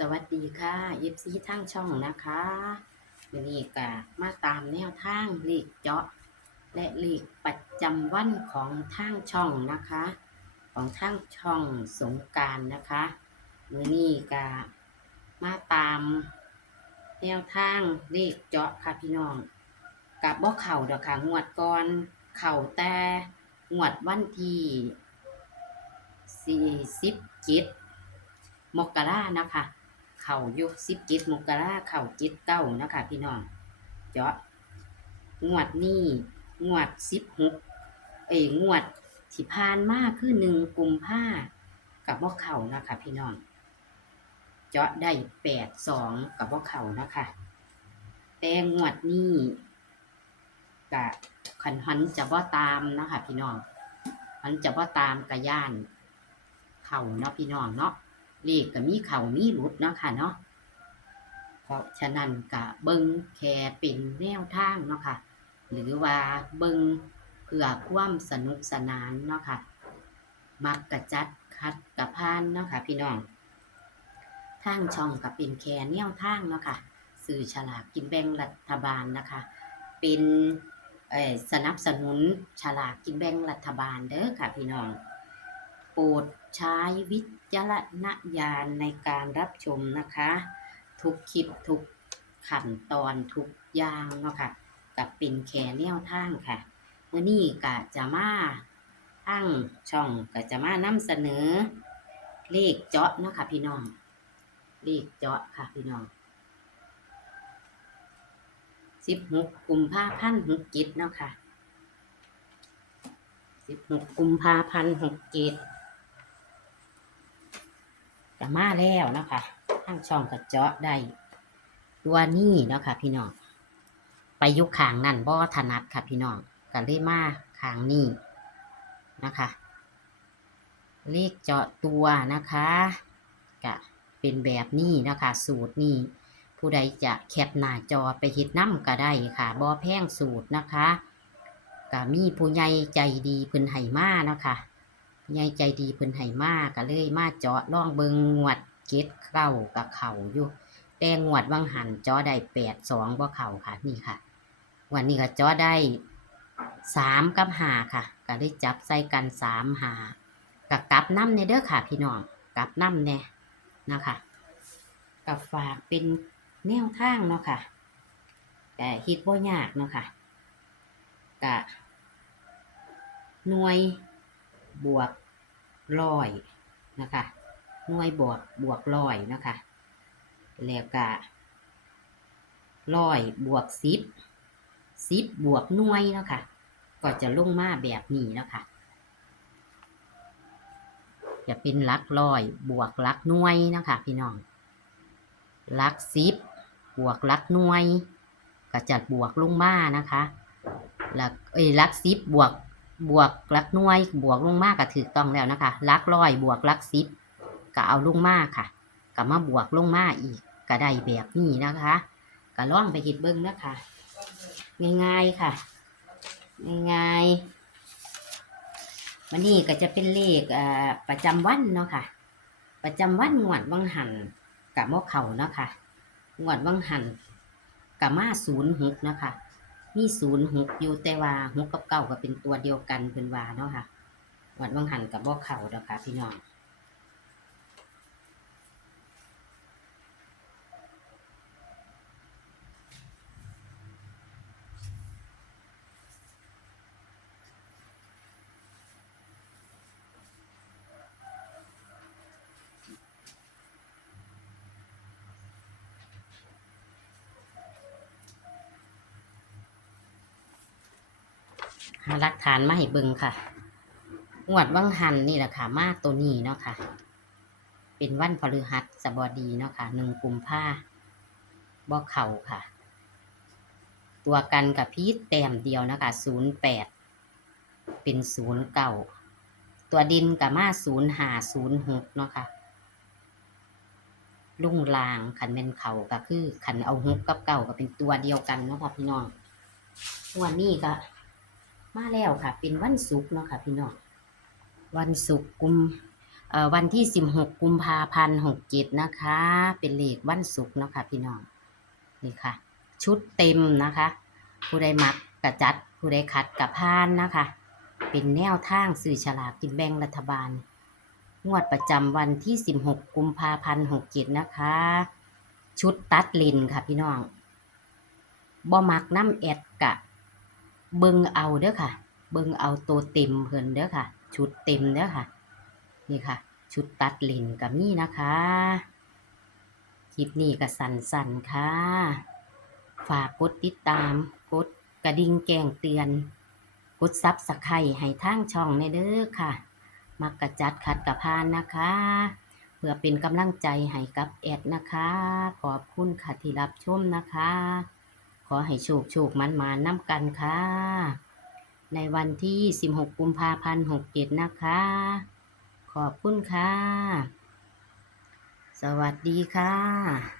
สวัสดีค่ะยิปซีทางช่องนะคะวันนี้ก็มาตามแนวทางเลขเจาะ และเลขประจำวันของทางช่องนะคะ ของทางช่องสงการนะคะมือนี้ก็มาตามแนวทางเลขเจาะค่ะพี่น้องกับบ่เข่าดอกค่ะงวดก่อนเข่าแต่งวดวันที่สี่สิบเจ็ดมกรานะคะ เข่าอยุสิบเจ็ดมกราเข่าจ็ดเก้านะคะพี่น้องเจาะงวดนี้งวดสิบหกเอ้งวดที่ผ่านมาคือหนึ่งกุมภากับว่าเข่านะคะพี่น้องเจาะได้แปดสองกับว่าเข่านะคะแต่งวดนี้กะขันหันจะว่าตามนะคะพี่น้องหันจะว่าตามกระย่านเข่าเนาะพี่น้องเนาะ เลขก็มีเข่ามีหลุดเนาะค่ะเนาะเพราะฉะนั้นก็เบิ่งแค่เป็นแนวทางเนาะค่ะ หรือว่าเบิ่งเพื่อความสนุกสนานเนาะค่ะ มักกะจัดคัดกะพานเนาะค่ะพี่น้อง ทางช่องก็เป็นแค่แนวทางเนาะค่ะสื่อฉลากกินแบ่งรัฐบาลนะคะ เป็นเอ่อสนับสนุนฉลากกินแบ่งรัฐบาลเด้อค่ะพี่น้อง โปรดใช้วิจารณญาณในการรับชมนะคะ ทุกคลิปทุกขั้นตอนทุกอย่างเนาะค่ะกับเป็นแค่แนวทางค่ะเมื่อนี้ก็จะมาทั้งช่องก็จะมานำเสนอ เลขเจาะเนาะค่ะพี่น้อง เลขเจาะค่ะพี่น้องสิบหกกุมภาพันธ์หกเจ็ดเนาะค่ะสิบหกกุมภาพันธ์หกเจ็ด จะมาแล้วนะคะทางช่องกระเจาะได้ตัวนี้เนาะค่ะพี่น้องไปยุคขางนั่นบ่ถนัดค่ะพี่น้องก็เลยมาขางนี้นะคะเลขเจาะตัวนะคะก็เป็นแบบนี้นะคะ สูตรนี้ผู้ใดจะแคปหน้าจอไปเฮ็ดน้ำก็ได้ค่ะบ่แพงสูตรนะคะก็มีผู้ใหญ่ใจดีเพิ่นให้มานะคะ ยายใจดีเพิ่นให้มากก็เลยมาเจาะล่องเบิงงวดเก็ดเข้ากับเข่าอยู่แต่งวดวังหันเจาะได้แปดสองบ่เข่าค่ะ นี่ค่ะ วันนี้ก็เจาะได้สามกับหาค่ะ ก็ได้จับใส่กันสามหากับกลับน้ำในเด้อค่ะ พี่น้องกลับน้ำแน่นะคะกับฝากเป็นแนวทางเนาะค่ะแต่ฮิตบ่ยากเนาะค่ะกะหน่วย บวกร้อยนะคะหน่วยบวกบวกร้อยนะคะแล้วก็ร้อยบวกสิบสิบบวกหน่วยนะคะก็จะลงมาแบบนี้นะคะจะเป็นลักร้อยบวกลักหน่วยนะคะพี่น้องลักสิบบวกลักหน่วยก็จะบวกลงมานะคะหลักเอ้ยลักสิบบวก บวกลักน่วย บวกลงมากก็ถือต้องแล้วนะคะลักร้อยบวกลักสิบก็เอาลงมากค่ะก็มาบวกลงมาอีกก็ได้แบบนี้นะคะก็ล่องไปคิดเบิ้งนะคะง่ายๆค่ะง่ายๆวันนี้ก็จะเป็นเลขประจำวันเนาะค่ะ ประจำวันงวดวังหันกับมอเข่าเนาะค่ะงวดวังหันกับมาศูนย์หกนะคะ มีศูนย์หกอยู่แต่ว่าหกกับเก้าก็เป็นตัวเดียวกันเพิ่นว่าเนาะค่ะวัดวังหันกับบ่อเข่าเด้อค่ะพี่น้อง หาหลักฐานมาให้เบิ่งค่ะงวดวังหันนี่แหละค่ะ มาตัวนี้เนาะค่ะ เป็นวันพฤหัสบดีเนาะค่ะหนึ่งกุมภาบ่เข่าค่ะ ตัวกันกับพีทแต้มเดียวนะคะศูนย์แปดเป็นศูนย์เก่าตัวดินกับมาศูนย์หาศูนย์หกเนาะค่ะลุ่งลางขันเป็นเขาก็คือขันเอาหกกับเก่าก็เป็นตัวเดียวกันเนาะค่ะพี่น้องวันนี้ก็ มาแล้วค่ะ เป็นวันศุกร์เนาะค่ะพี่น้องวันศุกร์กุมวันที่16กุมภาพันธ์67นะคะ เป็นเลขวันศุกร์เนาะค่ะพี่น้องนี่ค่ะ ชุดเต็มนะคะ ผู้ใดมักกระจัด ผู้ใดขัดกับพานนะคะ เป็นแนวทางสื่อฉลากกินแบ่งรัฐบาล งวดประจำวันที่16กุมภาพันธ์67นะคะ ชุดตัดเลนค่ะพี่น้องบ่มักน้ำแอดกะ เบิงเอาเด้อค่ะ เบิงเอาตัวเต็มเพิ่นเด้อค่ะ ชุดเต็มเด้อค่ะ นี่ค่ะ ชุดตัดเลนกับนี่นะคะ คลิปนี้ก็สั่นๆค่ะ ฝากกดติดตาม กดกระดิ่งแจ้งเตือน กดซับสไครต์ให้ทางช่องในเด้อค่ะ มักกระจัดขัดกระพานนะคะ เพื่อเป็นกำลังใจให้กับแอดนะคะ ขอบคุณค่ะที่รับชมนะคะ ขอให้โชคโชคมันมาน้ำกันค่ะ ในวันที่ 16 กุมภาพันธ์67 นะคะ ขอบคุณค่ะ สวัสดีค่ะ